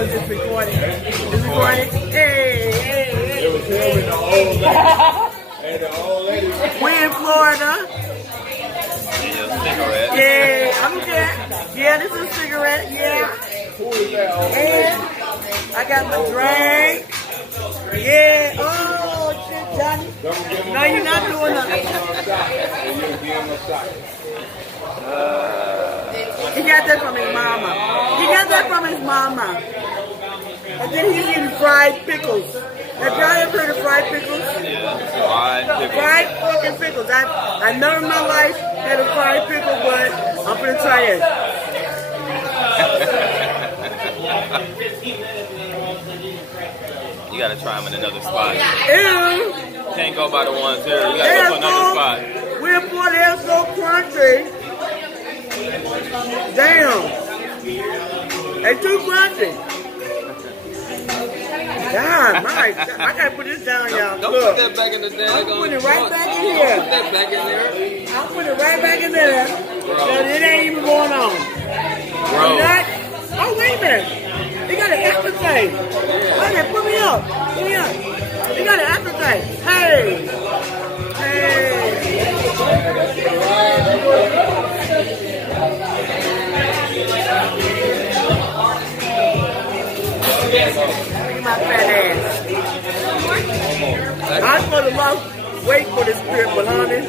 was just recording. It's recording. Hey, hey, hey. It was him and the old lady. And the old lady. We're in Florida. Cigarette. Yeah, I'm good. Yeah, this is a cigarette. Yeah. Who is that old lady? And I got my drink. Yeah. Oh, shit, Johnny. No, you're not doing nothing. He got that from his mama. He got that from his mama. And then he's eating fried pickles. Have y'all ever heard of fried pickles? Yeah, fried pickles. Fried fucking pickles. I never in my life had a fried pickle, but I'm gonna try it. You gotta try them in another spot. Ew. Can't go by the ones here. You gotta go to another spot. We're for they're so crunchy. Damn. They too crunchy. God, my, I gotta put this down, y'all. Don't Look. put that back in the damn. I'm putting it right back in here. Put that back in there. I'm putting it right back in there. Because it ain't even going on. Bro. Oh, wait a minute. They got an aftertaste. Wait a minute, put me up. Put me up. They got an aftertaste. Hey. Hey. Look at my fat ass. I'm supposed to wait for this trip, but honey,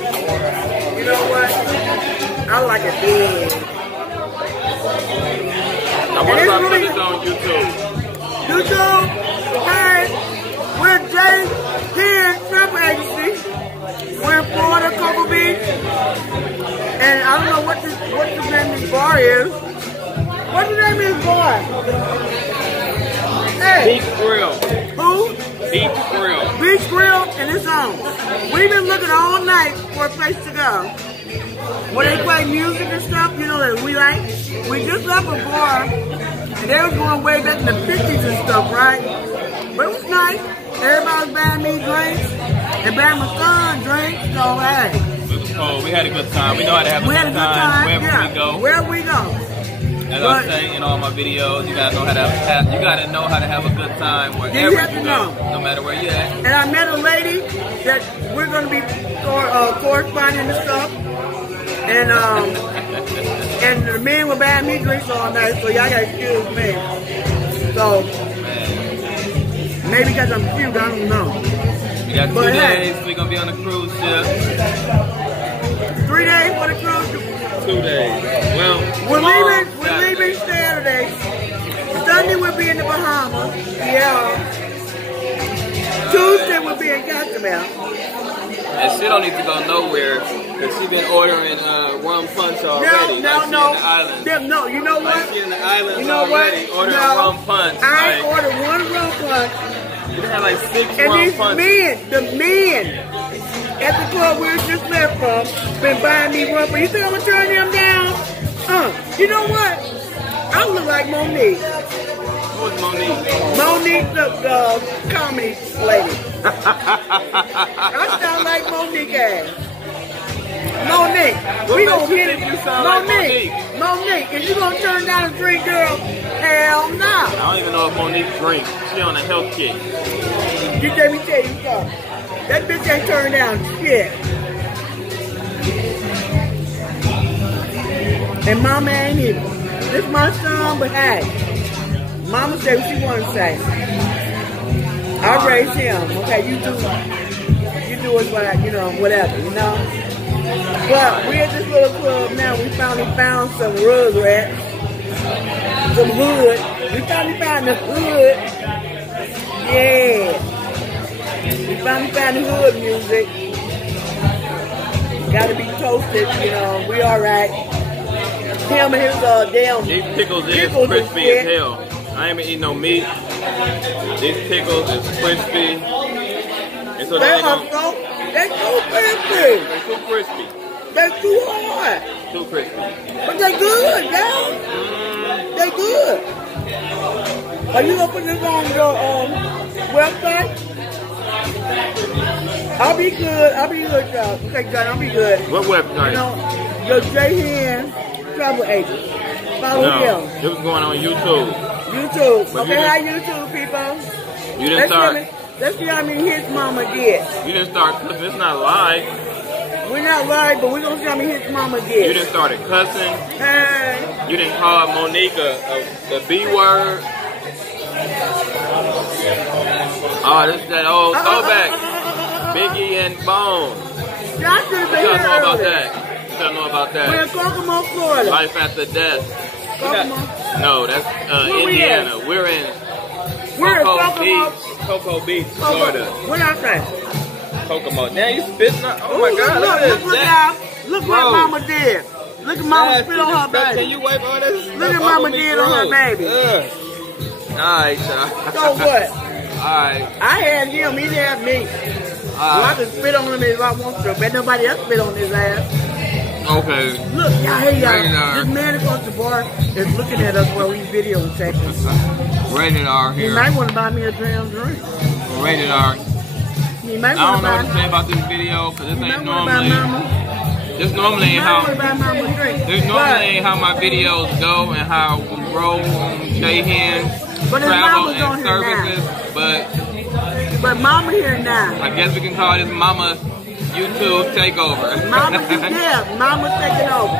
you know what? I like it big. Now what about putting this on YouTube? YouTube? Hey, we're J-Hen Travel Agency. We're in Florida, Cocoa Beach. And I don't know what the name of this bar is. What's the name of this bar? Hey. Beach Grill. Who? Beach Grill. Beach Grill, and it's on. We've been looking all night for a place to go. Where they play music and stuff, you know, that we like. We just left a bar, and they was going way back in the 50s and stuff, right? But it was nice. Everybody was buying me drinks, and buying my son drinks, so hey. It was cold. We had a good time. We know how to have a good time wherever we go. Wherever we go. As I say in all my videos, you gotta know how to have a good time wherever you go, no matter where you're at. And I met a lady that we're gonna be corresponding and stuff, and and the men were buying me drinks all night, so y'all gotta excuse me. So maybe because I'm cute, I don't know. We got 2 days. We're gonna be on a cruise ship. 3 days for the cruise. 2 days. Well, we're leaving Saturday. Sunday we'll be in the Bahamas. Yeah. Tuesday we'll be in Cozumel. And she don't need to go nowhere because she been ordering rum punch already. No. In the islands. No, you know what? Like she in the islands you know already what? ordering rum punch. I ordered one rum punch. We had like 6 and rum punches. The men at the club we just left from been buying me rum. But you think I'm gonna turn them down? You know what? I look like Monique. Who's Monique? Monique, the comedy lady. I sound like Monique ass. Monique, we gonna hit it. Monique, is you gonna turn down a drink, girl? Hell no. I don't even know if Monique drinks. She on a health kick. You let me tell you something. That bitch ain't turned down shit. And mama ain't even. This my son, but hey, mama said what she wanna say. I raised him. Okay, you do it what you know, whatever, you know. But we're at this little club now. We finally found some rugrats, some hood. We finally found the hood. Yeah. We finally found the hood music. Gotta be toasted, you know. We alright. Him and his damn. These pickles is crispy as hell. I ain't been eating no meat. These pickles is crispy. And so they're too crispy. They're too crispy. They're too hard. Too crispy. But they're good, yeah. They're good. Are you gonna put this on your website? I'll be good. Y'all. Okay, John, I'll be good. What website? You know, your J-Hen Travel Agent. Follow him. It was going on YouTube. YouTube. But Okay, hi YouTube people. You didn't start. Let's see how many hits Mama did. You didn't start cussing. It's not live. We're not live, but we're gonna see how many hits Mama did. You didn't start cussing. Hey. You didn't call Monique the B word. Oh, this is that old throwback. Biggie and Bone. Y'all should have been You here gotta know about earlier. that. You gotta know about that. We're in Kokomo, Florida. Life after death. Kokomo. No, that's Where we Indiana. We're in Cocoa Beach, Florida. What I say? Kokomo. Now you spitting up. Oh my God, look at Look this. what Mama did. Look at Mama spit on her baby. Can you wipe all this? Look at Mama did on her baby. Alright, y'all. So what? Alright. I had him, he didn't have me. Well, I can spit on him if I want to, but nobody else spit on his ass. Okay. Look, y'all, hey Rated y'all, R. this man across the bar is looking at us while we videotaping. Rated R He here. might want to buy me a damn drink. Rated R. He might I want don't to know buy what to say about this video because this He ain't might want to buy normally. Mama. This normally He ain't might want to how. buy Mama a drink. This normally ain't how my videos go and how we roll on J-Hen But his travel mama's on and here services. But Mama here now. I guess we can call this Mama YouTube takeover. Mama, yeah, Mama's taking over.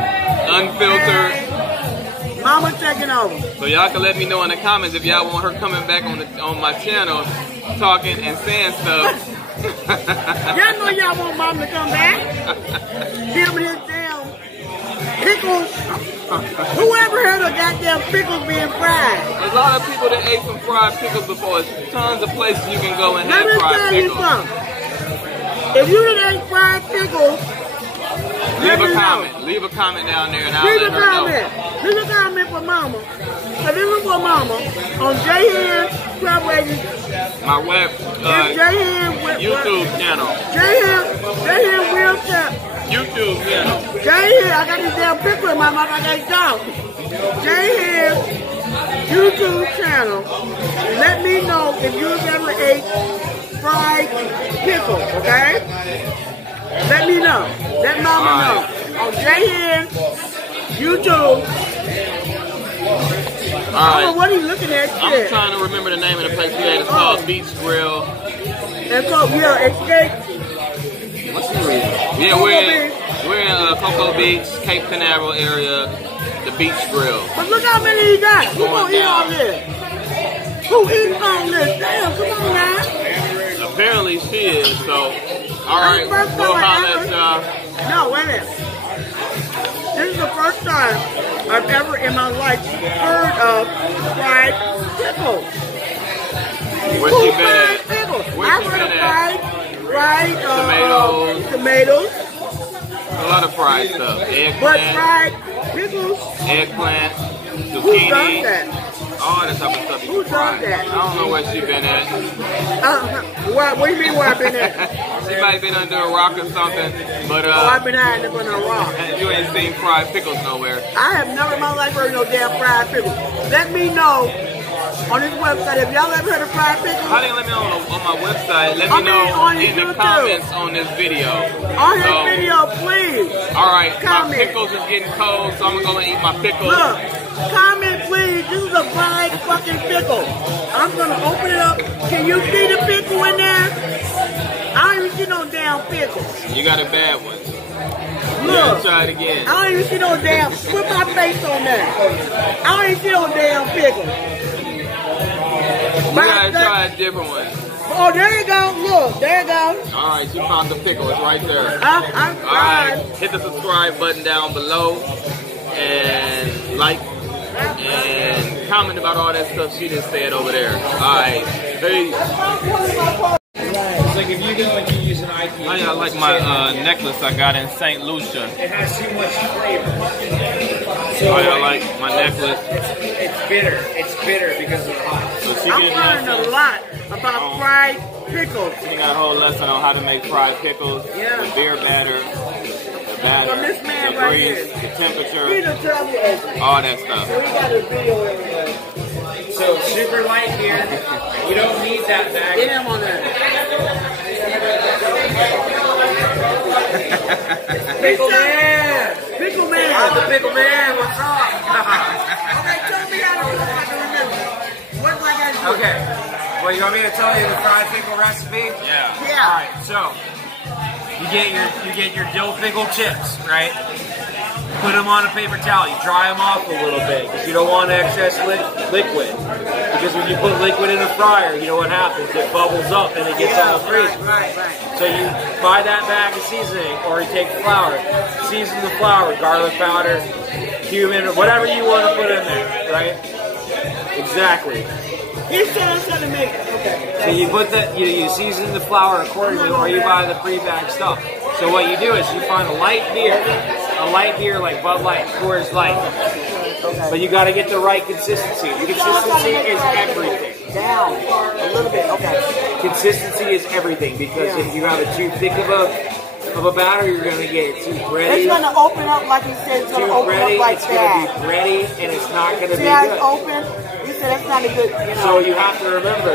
Unfiltered. Mama's taking over. So y'all can let me know in the comments if y'all want her coming back on my channel talking and saying stuff. Y'all know y'all want Mama to come back. Give me this damn pickles. Whoever heard of goddamn pickles being fried? There's a lot of people that ate some fried pickles before. There's tons of places you can go and Let have me fried tell you pickles. something. If you didn't eat fried pickles, Leave a comment. Leave a comment down there and I'll leave let a her know. comment. Leave a comment for Mama. So this is for Mama on J-Hen Travel Agency. My web J-Hen YouTube channel. J-Hen Real Tap. YouTube channel. J-Hen, I got this damn pickle in my mouth. I got to talk. J-Hen YouTube channel. Let me know if you've ever ate fried pickles, okay? Let me know. Let Mama know. On J-Hen YouTube. I don't know what he's looking at. I'm trying to remember the name of the place we had. It's called Beach Grill. It's called, Escape. What's the reason? Yeah, we're in Cocoa Beach, Cape Canaveral area, the Beach Grill. But look how many he got. Who gonna eat all this? Who eats all this? Damn, come on now. Apparently she is, so alright, we'll holler at y'all. No, wait a minute. This is the first time I've ever in my life heard of fried pickles. Where's she been at? Pickles. Where's I've she heard been of at? fried tomatoes. A lot of fried stuff. But Eggplant, fried pickles, eggplant, who does zucchini, that? all that type of stuff you Who can fry. does that? I don't know where she been at. What do you mean where I've been at? She might have been under a rock or something, but I've been hiding up under a rock. you ain't seen fried pickles nowhere. I have never in my life heard no damn fried pickles. Let me know on this website if y'all ever heard of fried pickles. How do you let me know on my website? Let me know in the comments on this video. On this video, please. Alright, my Comment. pickles is getting cold, so I'm gonna go and eat my pickles. Look, comment please. This is a fried fucking pickle. I'm gonna open it up. Can you see the pickle in there? I don't even see no damn pickle. You got a bad one. Look, Try it again. I don't even see no damn. Put my face on that. I don't even see no damn pickle. You gotta try a different one. Oh, there you go. Look, there you go. Alright, you found the pickle. It's right there. I'm Alright, fried. hit the subscribe button down below and like and comment about all that stuff she just said over there. Alright, peace. It's like if you go and you use an IP. How y'all like my necklace I got in St. Lucia? It has too much flavor. How y'all like my necklace? It's bitter. It's bitter because of the hot. So she I'm gave learning a lessons. lot about fried pickles. She got a whole lesson on how to make fried pickles, Yeah. the beer batter, the batter, From this man the right grease, here. the He's temperature, a travel agent. all that stuff. So we got a video everybody. So super light here. You don't need that bag. Get him on that. Pickle man. Pickle man. I'm the pickle man. What's up? Okay, tell me how to remember. Okay. Well, you want me to tell you the fried pickle recipe? Yeah. Yeah. All right. So you get your dill pickle chips, right? Put them on a paper towel. You dry them off a little bit because you don't want excess liquid. Because when you put liquid in a fryer, you know what happens? It bubbles up and it gets all crazy. Right. So you buy that bag of seasoning, or you take flour, season the flour, garlic powder, cumin, or whatever you want to put in there, right? Exactly. He said I to make it. Okay. So you put that, you season the flour accordingly, or you buy the pre-bagged stuff. So what you do is you find a light beer like Bud Light, Coors Light. Okay. But you got to get the right consistency. The consistency is everything. Down a little bit. Okay. Consistency is everything, because if you have it too thick of a batter, you're going to get it too bready. It's going to open up like he said. It's going to open up like it's that. It's going to be bready, and it's not going to be See how good. it's open? He said that's not a good, you know. So you have to remember,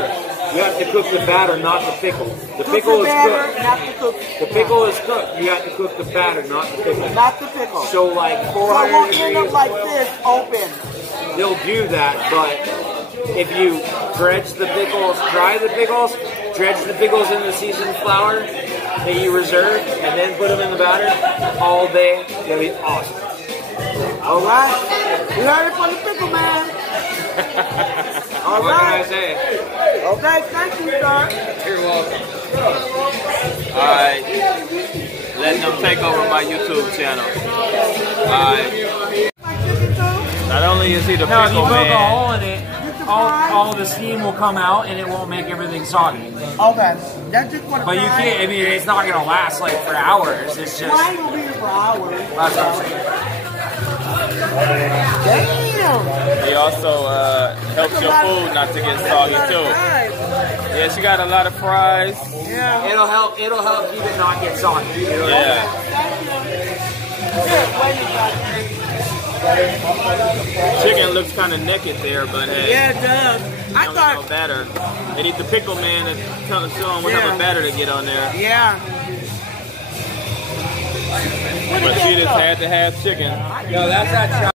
you have to cook the batter, not the pickle. The Cook pickle the is batter, cooked. not the cook. The pickle is cooked. You have to cook the batter, not the pickle. Not the pickle. So like So it 400 won't end up degrees, like this, open. they'll do that, but if you dredge the pickles, dry the pickles, dredge the pickles in the seasoned flour that you reserve, and then put them in the batter all day, it'll be awesome. All right. You heard it from the pickle man. All What right. can I say? Okay, thank you, sir. You're welcome. Alright. Letting them take over my YouTube channel. Alright. My chicken too? Not only is he the No, if you pickle poke a man, hole in it, all the steam will come out, and it won't make everything soggy. Okay. That's just what But you can't, I mean, it's not going to last like for hours. It's just, Why ain't gonna be here for hours? that's what I'm saying. Damn. he also helps your food not to get soggy too. Yeah, she got a lot of fries. Yeah. It'll help keep it not get soggy. You know what I mean? Yeah. Chicken looks kind of naked there, but hey, Yeah, it does. I don't thought. get no batter. They need the pickle man to show them what type of batter to get on there. Yeah. But she just had to have chicken. Yo, that's that